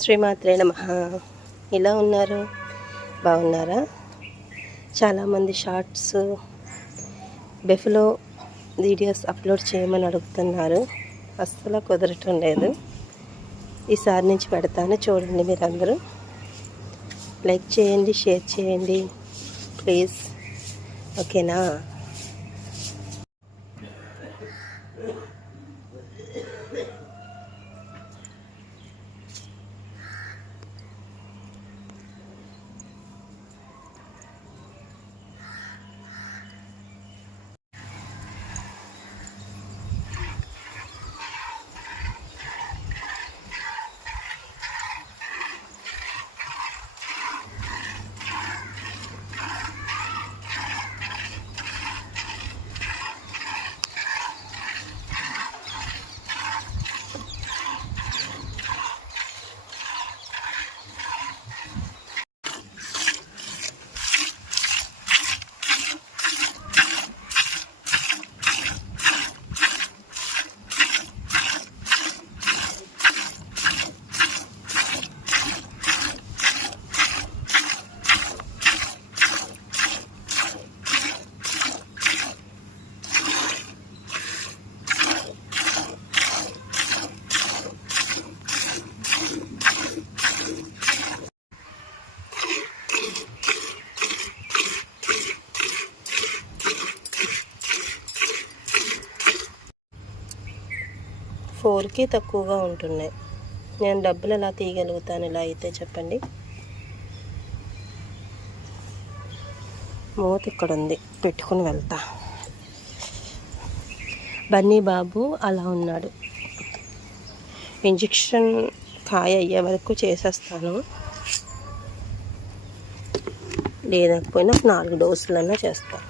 శ్రీమాత్రే నమః. ఎలా ఉన్నారు? బాగున్నారా? చాలామంది షార్ట్స్ బెఫ్లో వీడియోస్ అప్లోడ్ చేయమని అడుగుతున్నారు. అస్సలు కుదరటం లేదు. ఈసారి నుంచి పెడతాను, చూడండి. మీరందరూ లైక్ చేయండి, షేర్ చేయండి ప్లీజ్. ఓకేనా? ఫోర్కి తక్కువగా ఉంటున్నాయి. నేను డబ్బులు ఎలా తీయగలుగుతాను ఇలా అయితే చెప్పండి. మూత ఇక్కడ ఉంది, పెట్టుకుని వెళ్తా. బన్నీ బాబు అలా ఉన్నాడు. ఇంజెక్షన్ కాయ అయ్యే వరకు చేసేస్తాను, లేకపోయినా 4 డోసులన్నా చేస్తాను.